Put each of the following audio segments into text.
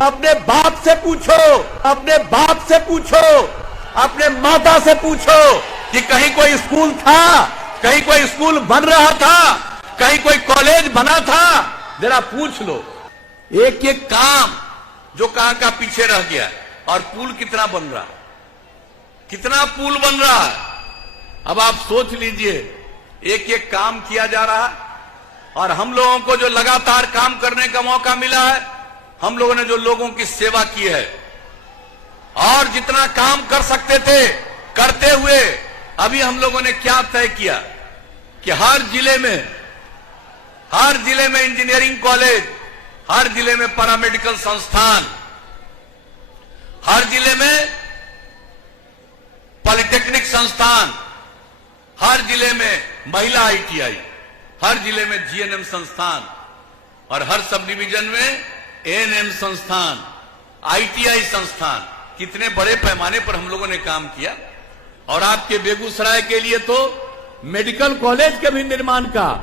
अपने बाप से पूछो, अपने बाप से पूछो, अपने माता से पूछो कि कहीं कोई स्कूल था, कहीं कोई स्कूल बन रहा था, कहीं कोई कॉलेज बना था। जरा पूछ लो एक एक काम जो कहां का पीछे रह गया। और पुल कितना बन रहा, कितना पुल बन रहा है। अब आप सोच लीजिए, एक एक काम किया जा रहा है और हम लोगों को जो लगातार काम करने का मौका मिला है, हम लोगों ने जो लोगों की सेवा की है और जितना काम कर सकते थे करते हुए, अभी हम लोगों ने क्या तय किया कि हर जिले में इंजीनियरिंग कॉलेज, हर जिले में पैरामेडिकल संस्थान, हर जिले में पॉलिटेक्निक संस्थान, हर जिले में महिला आईटीआई, हर जिले में जीएनएम संस्थान और हर सब डिवीजन में एएनएम संस्थान, आईटीआई संस्थान। कितने बड़े पैमाने पर हम लोगों ने काम किया। और आपके बेगूसराय के लिए तो मेडिकल कॉलेज के भी निर्माण का,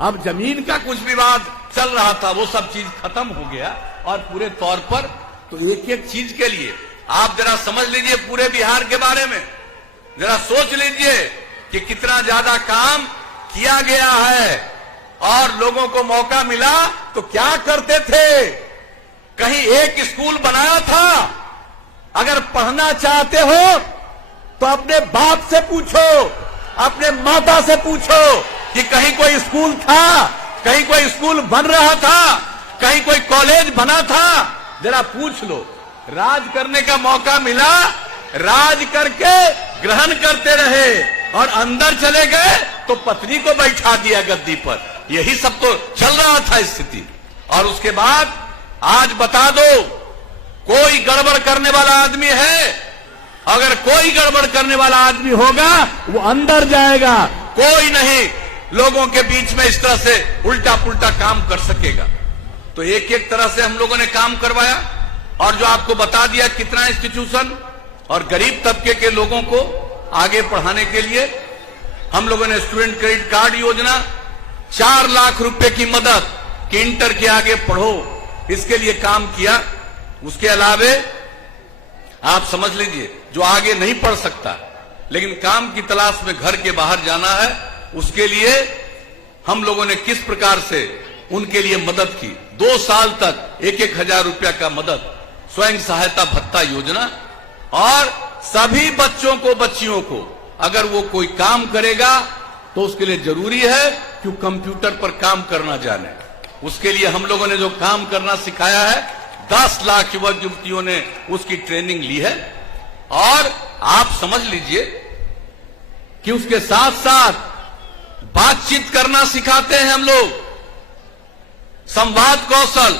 अब जमीन का कुछ विवाद चल रहा था, वो सब चीज खत्म हो गया। और पूरे तौर पर तो एक एक चीज के लिए आप जरा समझ लीजिए, पूरे बिहार के बारे में जरा सोच लीजिए कि कितना ज्यादा काम किया गया है। और लोगों को मौका मिला तो क्या करते थे, कहीं एक स्कूल बनाया था। अगर पढ़ना चाहते हो तो अपने बाप से पूछो, अपने माता से पूछो कि कहीं कोई स्कूल था, कहीं कोई स्कूल बन रहा था, कहीं कोई कॉलेज बना था। जरा पूछ लो। राज करने का मौका मिला, राज करके ग्रहण करते रहे और अंदर चले गए तो पत्नी को बैठा दिया गद्दी पर। यही सब तो चल रहा था स्थिति। और उसके बाद आज बता दो, कोई गड़बड़ करने वाला आदमी है, अगर कोई गड़बड़ करने वाला आदमी होगा वो अंदर जाएगा, कोई नहीं लोगों के बीच में इस तरह से उल्टा पुल्टा काम कर सकेगा। तो एक एक तरह से हम लोगों ने काम करवाया। और जो आपको बता दिया कितना इंस्टीट्यूशन, और गरीब तबके के लोगों को आगे पढ़ाने के लिए हम लोगों ने स्टूडेंट क्रेडिट कार्ड योजना, 4 लाख रुपए की मदद कि इंटर के आगे पढ़ो, इसके लिए काम किया। उसके अलावे आप समझ लीजिए, जो आगे नहीं पढ़ सकता लेकिन काम की तलाश में घर के बाहर जाना है, उसके लिए हम लोगों ने किस प्रकार से उनके लिए मदद की। 2 साल तक 1-1 हजार रुपया का मदद, स्वयं सहायता भत्ता योजना। और सभी बच्चों को, बच्चियों को अगर वो कोई काम करेगा तो उसके लिए जरूरी है कि वो कंप्यूटर पर काम करना जाने। उसके लिए हम लोगों ने जो काम करना सिखाया है, 10 लाख युवक युवतियों ने उसकी ट्रेनिंग ली है। और आप समझ लीजिए कि उसके साथ साथ बातचीत करना सिखाते हैं हम लोग, संवाद कौशल,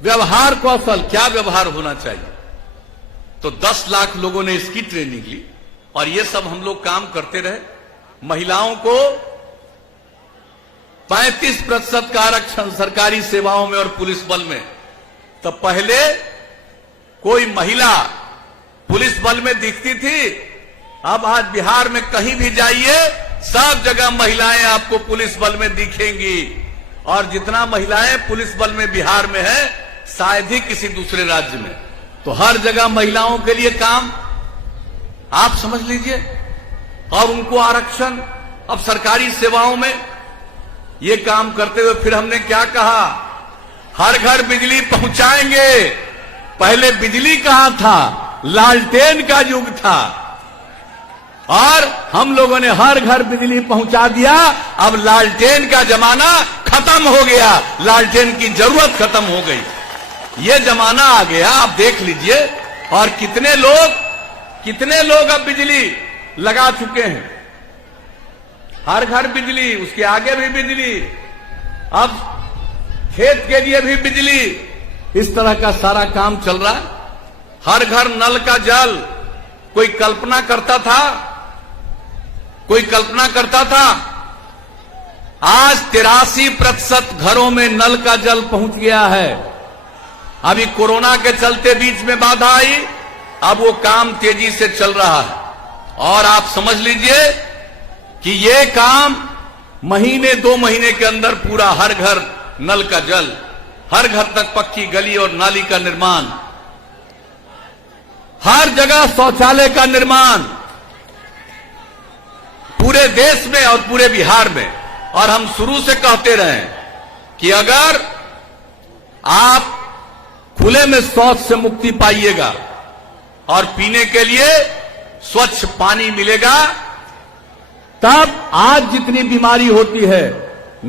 व्यवहार कौशल, क्या व्यवहार होना चाहिए। तो 10 लाख लोगों ने इसकी ट्रेनिंग ली। और ये सब हम लोग काम करते रहे। महिलाओं को 35% का आरक्षण सरकारी सेवाओं में और पुलिस बल में। तो पहले कोई महिला पुलिस बल में दिखती थी, अब आज बिहार में कहीं भी जाइए सब जगह महिलाएं आपको पुलिस बल में दिखेंगी। और जितना महिलाएं पुलिस बल में बिहार में है, शायद ही किसी दूसरे राज्य में। तो हर जगह महिलाओं के लिए काम, आप समझ लीजिए। और उनको आरक्षण, अब सरकारी सेवाओं में ये काम करते हुए फिर हमने क्या कहा, हर घर बिजली पहुंचाएंगे। पहले बिजली कहां था, लालटेन का युग था, और हम लोगों ने हर घर बिजली पहुंचा दिया। अब लालटेन का जमाना खत्म हो गया, लालटेन की जरूरत खत्म हो गई, ये जमाना आ गया। आप देख लीजिए। और कितने लोग अब बिजली लगा चुके हैं, हर घर बिजली, उसके आगे भी बिजली, अब खेत के लिए भी बिजली। इस तरह का सारा काम चल रहा है। हर घर नल का जल। कोई कल्पना करता था आज 83% घरों में नल का जल पहुंच गया है। अभी कोरोना के चलते बीच में बाधा आई, अब वो काम तेजी से चल रहा है। और आप समझ लीजिए कि ये काम महीने 2 महीने के अंदर पूरा हर घर नल का जल, हर घर तक पक्की गली और नाली का निर्माण, हर जगह शौचालय का निर्माण पूरे देश में और पूरे बिहार में। और हम शुरू से कहते रहे कि अगर आप खुले में शौच से मुक्ति पाइएगा और पीने के लिए स्वच्छ पानी मिलेगा, तब आज जितनी बीमारी होती है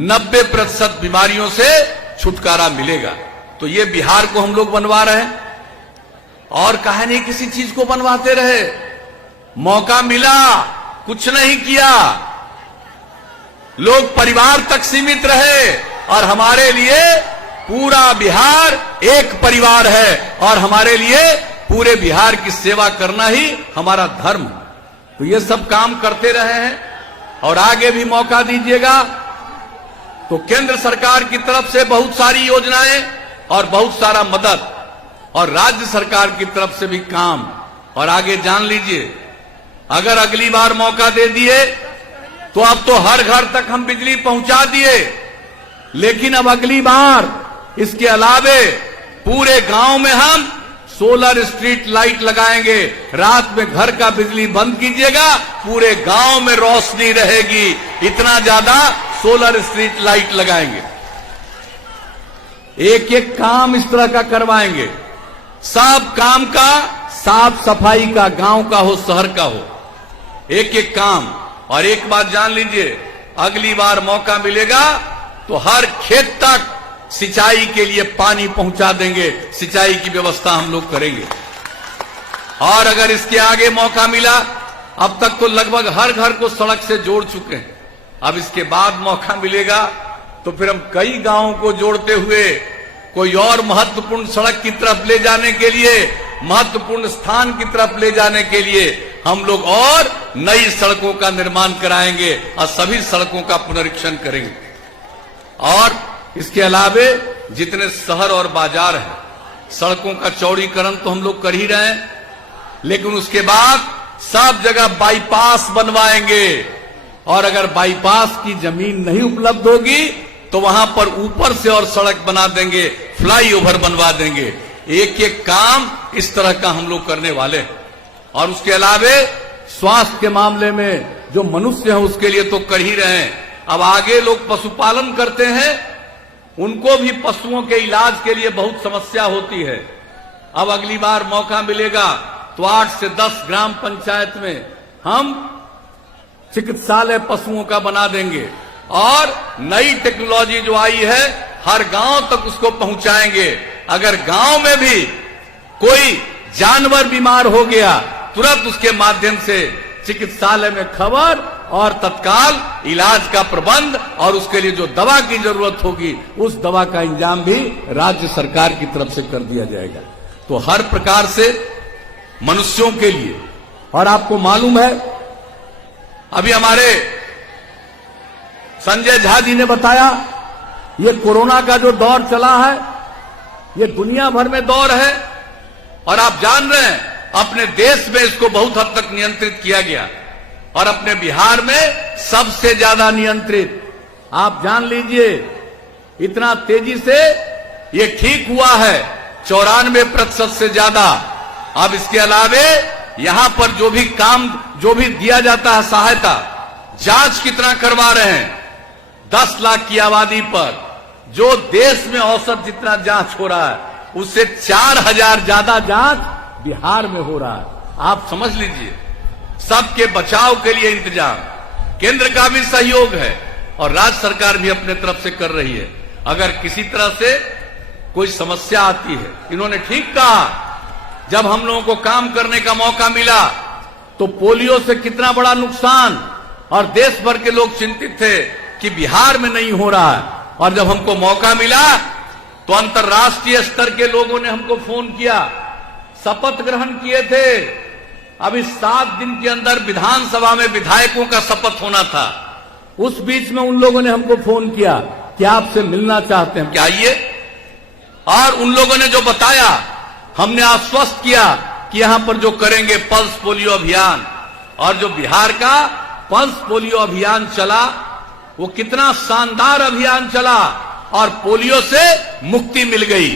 90% बीमारियों से छुटकारा मिलेगा। तो ये बिहार को हम लोग बनवा रहे हैं और कहा नहीं किसी चीज को बनवाते रहे। मौका मिला, कुछ नहीं किया, लोग परिवार तक सीमित रहे और हमारे लिए पूरा बिहार एक परिवार है और हमारे लिए पूरे बिहार की सेवा करना ही हमारा धर्म। तो ये सब काम करते रहे हैं और आगे भी मौका दीजिएगा। तो केंद्र सरकार की तरफ से बहुत सारी योजनाएं और बहुत सारा मदद और राज्य सरकार की तरफ से भी काम। और आगे जान लीजिए, अगर अगली बार मौका दे दिए तो अब तो हर घर तक हम बिजली पहुंचा दिए, लेकिन अब अगली बार इसके अलावे पूरे गांव में हम सोलर स्ट्रीट लाइट लगाएंगे। रात में घर का बिजली बंद कीजिएगा, पूरे गांव में रोशनी रहेगी। इतना ज्यादा सोलर स्ट्रीट लाइट लगाएंगे, एक एक काम इस तरह का करवाएंगे। सब काम का, साफ सफाई का, गांव का हो शहर का हो, एक एक काम। और एक बात जान लीजिए, अगली बार मौका मिलेगा तो हर खेत तक सिंचाई के लिए पानी पहुंचा देंगे, सिंचाई की व्यवस्था हम लोग करेंगे। और अगर इसके आगे मौका मिला, अब तक तो लगभग हर घर को सड़क से जोड़ चुके हैं, अब इसके बाद मौका मिलेगा तो फिर हम कई गांवों को जोड़ते हुए कोई और महत्वपूर्ण सड़क की तरफ ले जाने के लिए, महत्वपूर्ण स्थान की तरफ ले जाने के लिए हम लोग और नई सड़कों का निर्माण कराएंगे और सभी सड़कों का पुनरीक्षण करेंगे। और इसके अलावे जितने शहर और बाजार हैं, सड़कों का चौड़ीकरण तो हम लोग कर ही रहे हैं, लेकिन उसके बाद सब जगह बाईपास बनवाएंगे। और अगर बाईपास की जमीन नहीं उपलब्ध होगी तो वहां पर ऊपर से और सड़क बना देंगे, फ्लाईओवर बनवा देंगे। एक एक काम इस तरह का हम लोग करने वाले हैं। और उसके अलावे स्वास्थ्य के मामले में जो मनुष्य हैं उसके लिए तो कर ही रहे हैं। अब आगे लोग पशुपालन करते हैं, उनको भी पशुओं के इलाज के लिए बहुत समस्या होती है। अब अगली बार मौका मिलेगा तो 8 से 10 ग्राम पंचायत में हम चिकित्सालय पशुओं का बना देंगे और नई टेक्नोलॉजी जो आई है हर गांव तक उसको पहुंचाएंगे। अगर गांव में भी कोई जानवर बीमार हो गया, तुरंत उसके माध्यम से चिकित्सालय में खबर और तत्काल इलाज का प्रबंध और उसके लिए जो दवा की जरूरत होगी उस दवा का इंतजाम भी राज्य सरकार की तरफ से कर दिया जाएगा। तो हर प्रकार से मनुष्यों के लिए। और आपको मालूम है, अभी हमारे संजय झा जी ने बताया, ये कोरोना का जो दौर चला है ये दुनिया भर में दौर है और आप जान रहे हैं अपने देश में इसको बहुत हद तक नियंत्रित किया गया और अपने बिहार में सबसे ज्यादा नियंत्रित। आप जान लीजिए इतना तेजी से ये ठीक हुआ है, 94% से ज्यादा। अब इसके अलावे यहां पर जो भी काम जो भी दिया जाता है सहायता, जांच कितना करवा रहे हैं 10 लाख की आबादी पर, जो देश में औसत जितना जांच हो रहा है उससे 4000 ज्यादा जांच बिहार में हो रहा है। आप समझ लीजिए, सबके बचाव के लिए इंतजाम, केंद्र का भी सहयोग है और राज्य सरकार भी अपने तरफ से कर रही है। अगर किसी तरह से कोई समस्या आती है, इन्होंने ठीक कहा, जब हम लोगों को काम करने का मौका मिला तो पोलियो से कितना बड़ा नुकसान और देश भर के लोग चिंतित थे कि बिहार में नहीं हो रहा है। और जब हमको मौका मिला तो अंतर्राष्ट्रीय स्तर के लोगों ने हमको फोन किया, शपथ ग्रहण किए थे। अभी 7 दिन के अंदर विधानसभा में विधायकों का शपथ होना था, उस बीच में उन लोगों ने हमको फोन किया कि आपसे मिलना चाहते हैं, क्या आइए। और उन लोगों ने जो बताया, हमने आश्वस्त किया कि यहां पर जो करेंगे पल्स पोलियो अभियान, और जो बिहार का पल्स पोलियो अभियान चला वो कितना शानदार अभियान चला और पोलियो से मुक्ति मिल गई।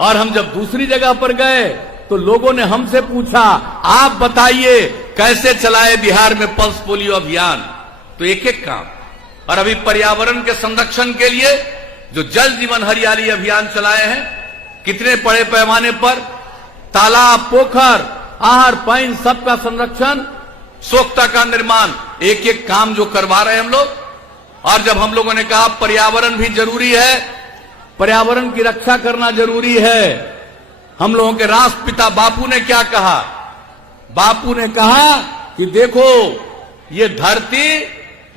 और हम जब दूसरी जगह पर गए तो लोगों ने हमसे पूछा, आप बताइए कैसे चलाए बिहार में पल्स पोलियो अभियान। तो एक एक काम। और अभी पर्यावरण के संरक्षण के लिए जो जल जीवन हरियाली अभियान चलाए हैं, कितने बड़े पैमाने पर तालाब, पोखर, आहर, पाइन सबका संरक्षण, सोख्ता का निर्माण, एक एक काम जो करवा रहे हैं हम लोग। और जब हम लोगों ने कहा पर्यावरण भी जरूरी है, पर्यावरण की रक्षा करना जरूरी है, हम लोगों के राष्ट्रपिता बापू ने क्या कहा? बापू ने कहा कि देखो ये धरती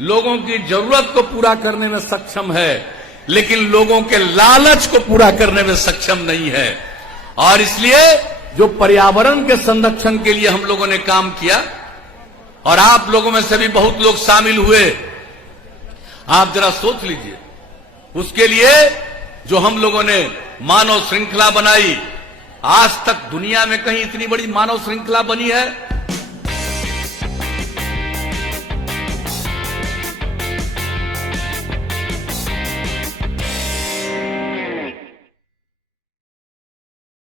लोगों की जरूरत को पूरा करने में सक्षम है, लेकिन लोगों के लालच को पूरा करने में सक्षम नहीं है। और इसलिए जो पर्यावरण के संरक्षण के लिए हम लोगों ने काम किया, और आप लोगों में से भी बहुत लोग शामिल हुए, आप जरा सोच लीजिए, उसके लिए जो हम लोगों ने मानव श्रृंखला बनाई, आज तक दुनिया में कहीं इतनी बड़ी मानव श्रृंखला बनी है